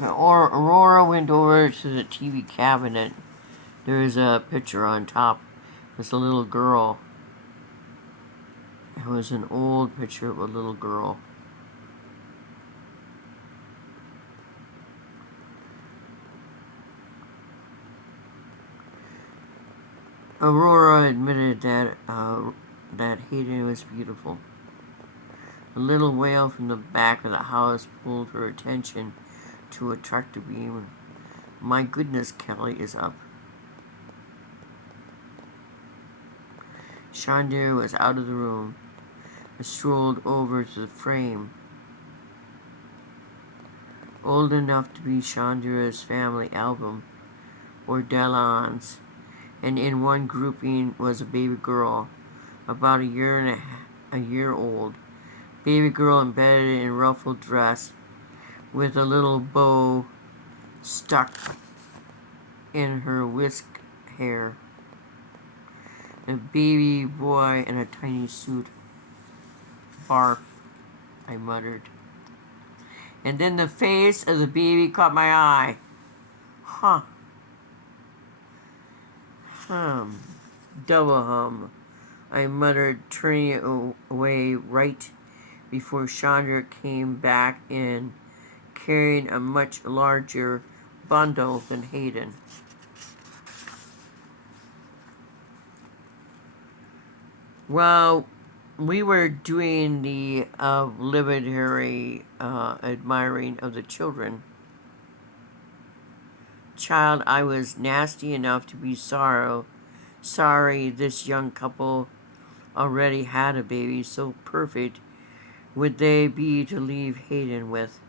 Or Aurora went over to the TV cabinet. There's a picture on top. It's a little girl. It was an old picture of a little girl. Aurora admitted that Hayden was beautiful. A little wail from the back of the house pulled her attention to a tractor beam. My goodness, Kelly is up. Chandra was out of the room. I strolled over to the frame. Old enough to be Chandra's family album, or Delon's, and in one grouping was a baby girl, about a year old. Baby girl embedded in a ruffled dress, with a little bow stuck in her whisk hair. A baby boy in a tiny suit. Barf, I muttered. And then the face of the baby caught my eye. Huh. Double hum, I muttered, turning away right before Chandra came back in, carrying a much larger bundle than Hayden. Well, we were doing the obligatory admiring of the children. Child, I was nasty enough to be sorry this young couple already had a baby so perfect would they be to leave Hayden with.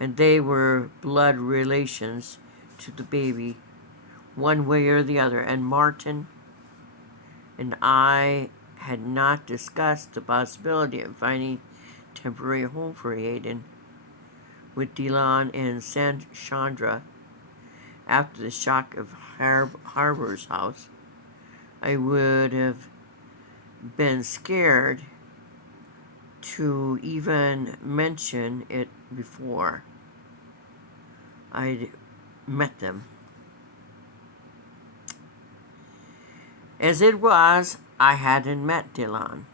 And they were blood relations to the baby, one way or the other. And Martin and I had not discussed the possibility of finding a temporary home for Hayden with Delon and Chandra after the shock of Harbor's house. I would have been scared to even mention it before I'd met them. As it was, I hadn't met Delon.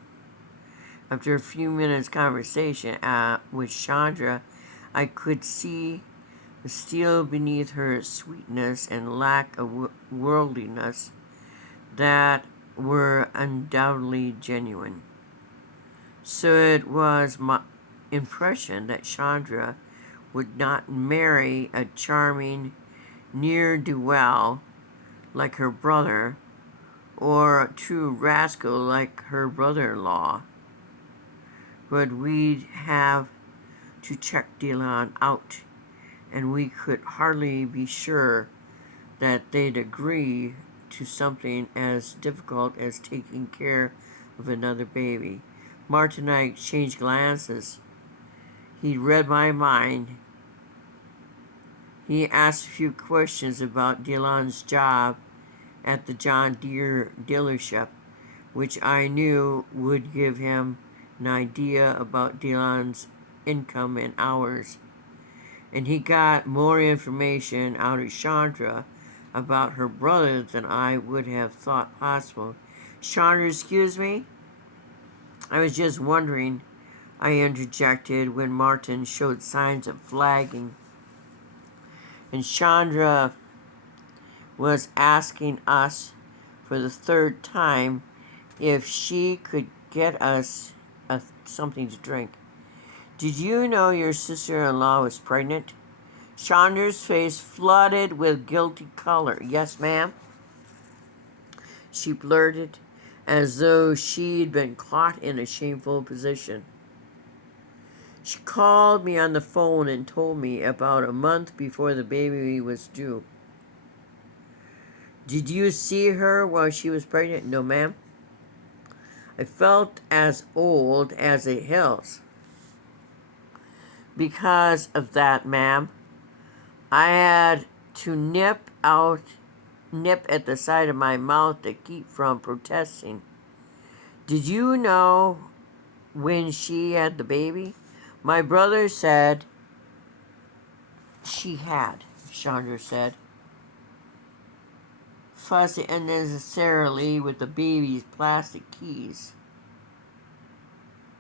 After a few minutes' conversation with Chandra, I could see the steel beneath her sweetness and lack of worldliness that were undoubtedly genuine. So it was my impression that Chandra would not marry a charming ne'er-do-well like her brother, or a true rascal like her brother-in-law. But we'd have to check Delon out, and we could hardly be sure that they'd agree to something as difficult as taking care of another baby. Martin and I exchanged glances. He'd read my mind. He asked a few questions about Delon's job at the John Deere dealership, which I knew would give him an idea about Delon's income and hours. And he got more information out of Chandra about her brother than I would have thought possible. Chandra, excuse me? I was just wondering, I interjected when Martin showed signs of flagging. And Chandra was asking us for the third time if she could get us something to drink. Did you know your sister-in-law was pregnant? Chandra's face flooded with guilty color. Yes, ma'am, she blurted, as though she'd been caught in a shameful position. She called me on the phone and told me about a month before the baby was due. Did you see her while she was pregnant? No, ma'am. I felt as old as the hills. Because of that, ma'am, I had to nip at the side of my mouth to keep from protesting. Did you know when she had the baby? My brother said she had, Chandra said, fussing unnecessarily with the baby's plastic keys.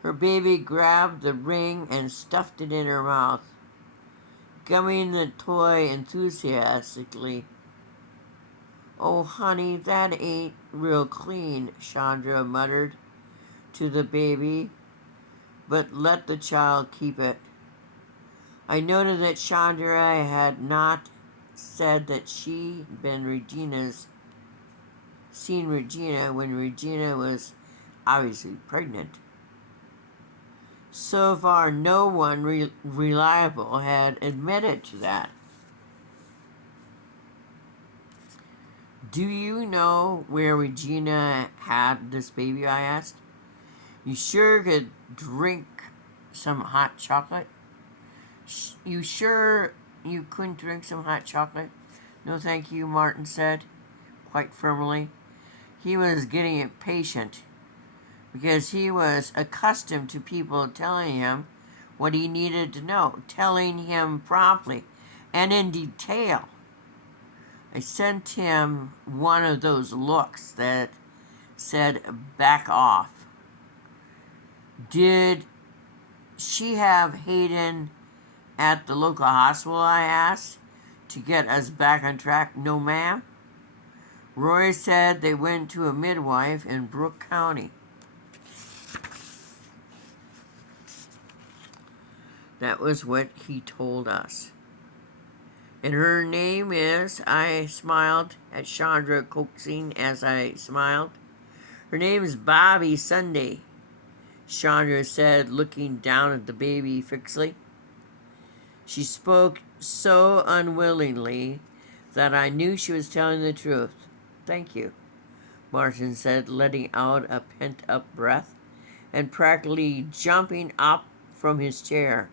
Her baby grabbed the ring and stuffed it in her mouth, gumming the toy enthusiastically. "Oh, honey, that ain't real clean," Chandra muttered to the baby, but let the child keep it. I noted that Chandra had not said that she'd seen Regina when Regina was obviously pregnant. So far, no one reliable had admitted to that. "Do you know where Regina had this baby?" I asked. "You sure could drink some hot chocolate?" "You sure you couldn't drink some hot chocolate?" "No, thank you," Martin said, quite firmly. He was getting impatient, because he was accustomed to people telling him what he needed to know, telling him promptly and in detail. I sent him one of those looks that said, "Back off." "Did she have Hayden at the local hospital?" I asked, to get us back on track. "No, ma'am. Roy said they went to a midwife in Brooke County." That was what he told us. "And her name is," I smiled at Chandra, coaxing as I smiled. "Her name's Bobby Sunday," Chandra said, looking down at the baby fixedly. She spoke so unwillingly that I knew she was telling the truth. "Thank you," Martin said, letting out a pent-up breath and practically jumping up from his chair.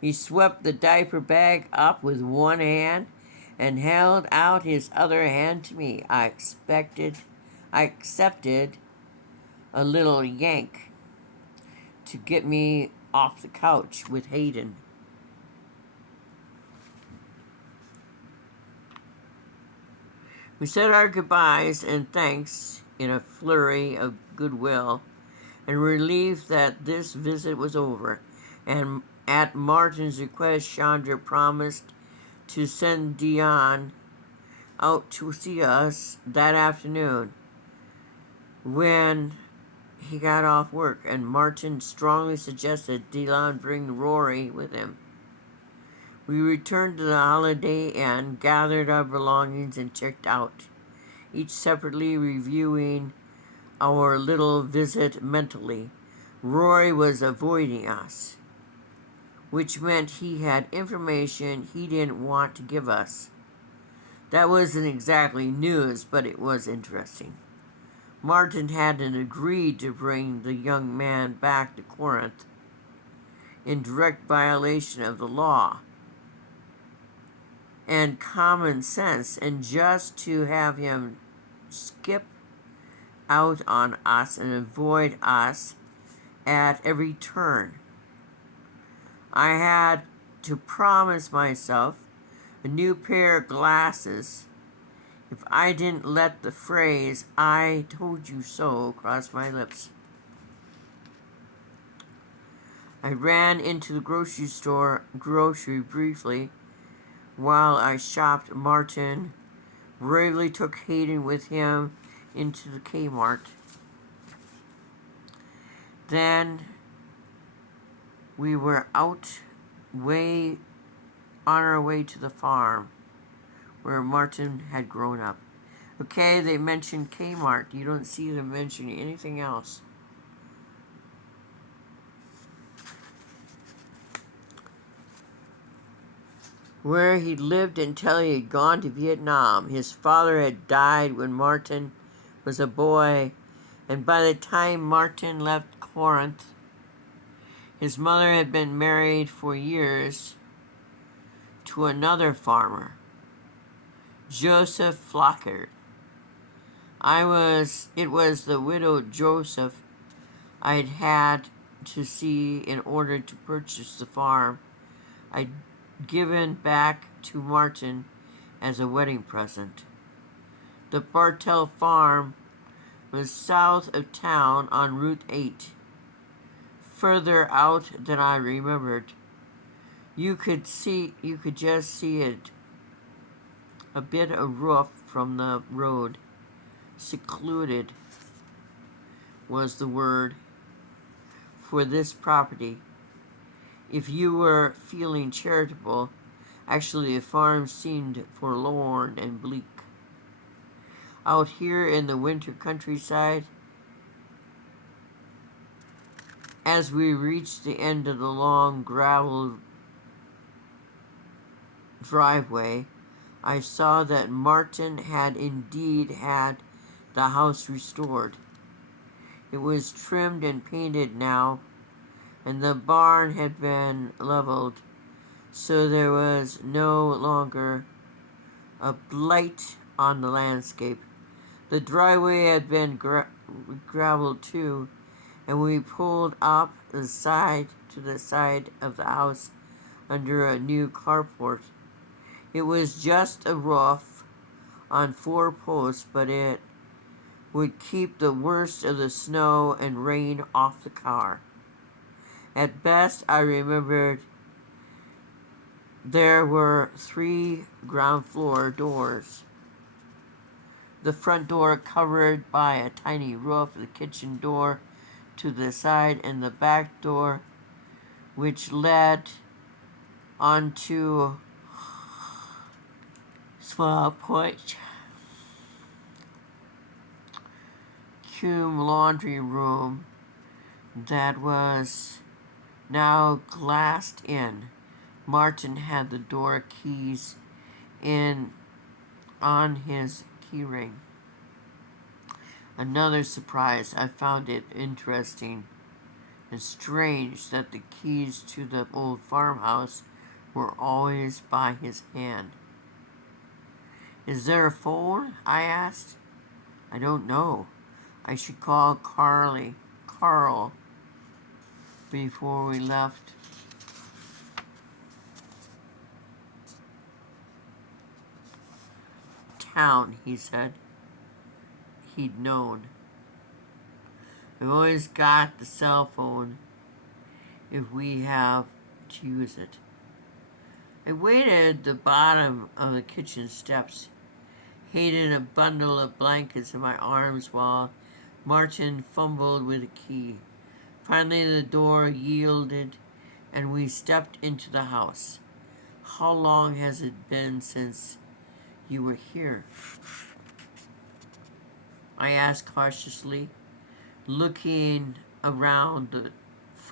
He swept the diaper bag up with one hand and held out his other hand to me. I accepted a little yank to get me off the couch with Hayden. We said our goodbyes and thanks in a flurry of goodwill, and relieved that this visit was over. And at Martin's request, Chandra promised to send Dion out to see us that afternoon when he got off work, and Martin strongly suggested Dion bring Rory with him. We returned to the Holiday Inn, gathered our belongings, and checked out, each separately reviewing our little visit mentally. Rory was avoiding us, which meant he had information he didn't want to give us. That wasn't exactly news, but it was interesting. Martin hadn't agreed to bring the young man back to Corinth, in direct violation of the law and common sense, and just to have him skip out on us and avoid us at every turn. I had to promise myself a new pair of glasses if I didn't let the phrase "I told you so" cross my lips. I ran into the grocery briefly while I shopped. Martin bravely took Hayden with him into the Kmart. Then we were on our way to the farm where Martin had grown up. Okay, they mentioned Kmart. You don't see them mentioning anything else. Where he lived until he had gone to Vietnam. His father had died when Martin was a boy, and by the time Martin left Corinth, his mother had been married for years to another farmer, Joseph Flocker. It was the widow Joseph I'd had to see in order to purchase the farm. I given back to Martin as a wedding present. The Bartell farm was south of town on Route 8, further out than I remembered. You could just see it, a bit of roof from the road. Secluded was the word for this property. If you were feeling charitable, actually the farm seemed forlorn and bleak. Out here in the winter countryside, as we reached the end of the long gravel driveway, I saw that Martin had indeed had the house restored. It was trimmed and painted now, and the barn had been leveled, so there was no longer a blight on the landscape. The driveway had been graveled too, and we pulled up to the side of the house under a new carport. It was just a roof on 4 posts, but it would keep the worst of the snow and rain off the car. At best, I remembered there were 3 ground floor doors. The front door covered by a tiny roof, the kitchen door to the side, and the back door, which led onto small porch, cum laundry room that was now glassed in. Martin had the door keys on his keyring. Another surprise. I found it interesting and strange that the keys to the old farmhouse were always by his hand. Is there a phone? I asked. I don't know. I should call Carl, before we left. Town, he said. He'd known. I've always got the cell phone if we have to use it. I waited at the bottom of the kitchen steps, hiding a bundle of blankets in my arms while Martin fumbled with a key. Finally, the door yielded, and we stepped into the house. How long has it been since you were here? I asked cautiously, looking around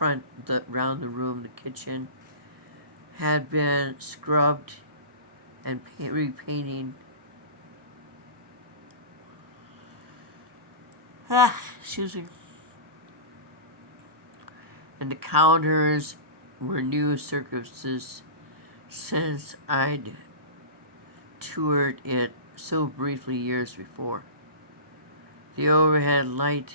around the room. The kitchen had been scrubbed and repainting. Excuse me. And the counters were new surfaces since I'd toured it so briefly years before. The overhead light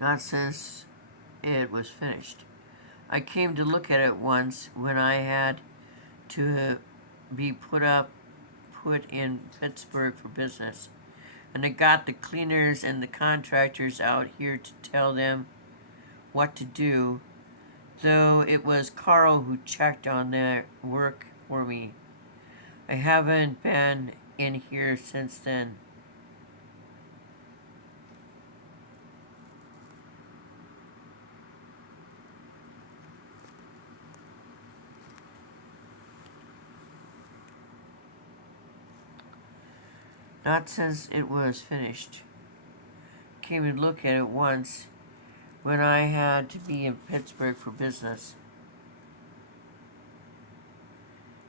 not since it was finished. I came to look at it once when I had to be put in Pittsburgh for business, and I got the cleaners and the contractors out here to tell them what to do, though it was Carl who checked on their work for me. I haven't been in here since then. Not since it was finished. Came to look at it once when I had to be in Pittsburgh for business.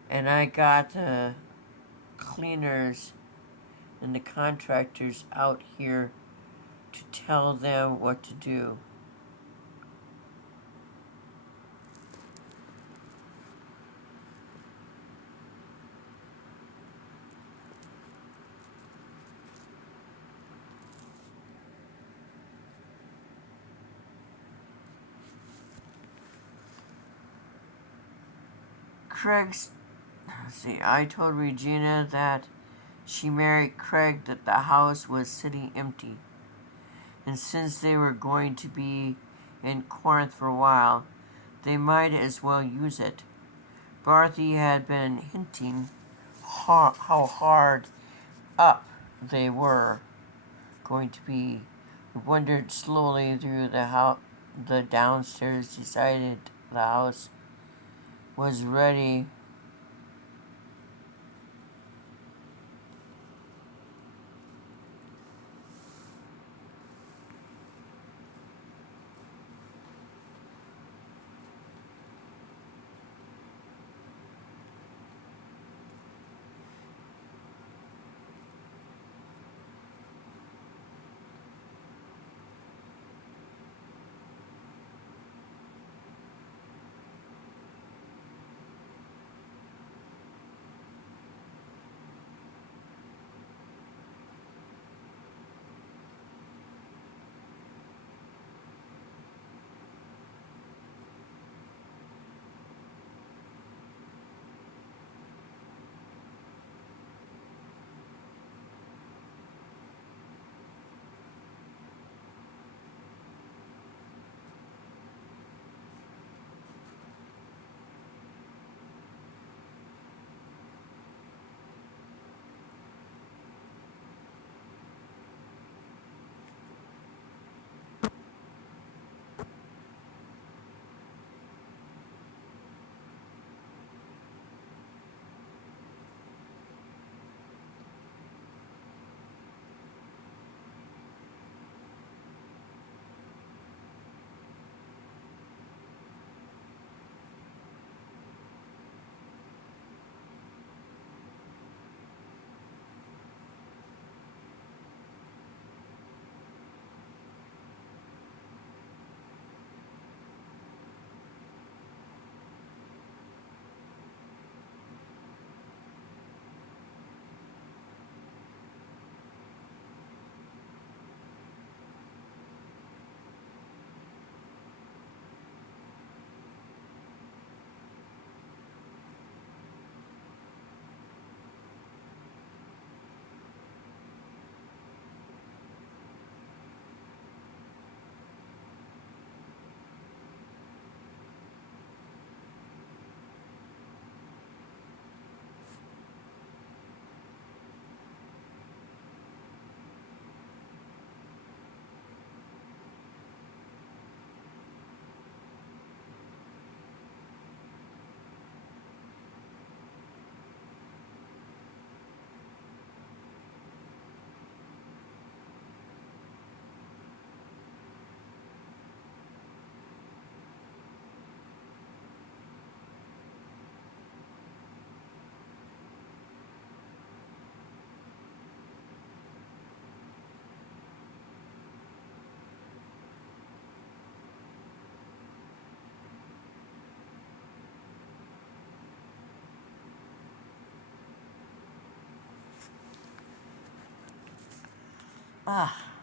And I got the cleaners and the contractors out here to tell them what to do. Craig's. See, I told Regina that she married Craig that the house was sitting empty, and since they were going to be in Corinth for a while, they might as well use it. Barthy had been hinting how hard up they were going to be. We wandered slowly through the downstairs, decided the house was ready. Ah.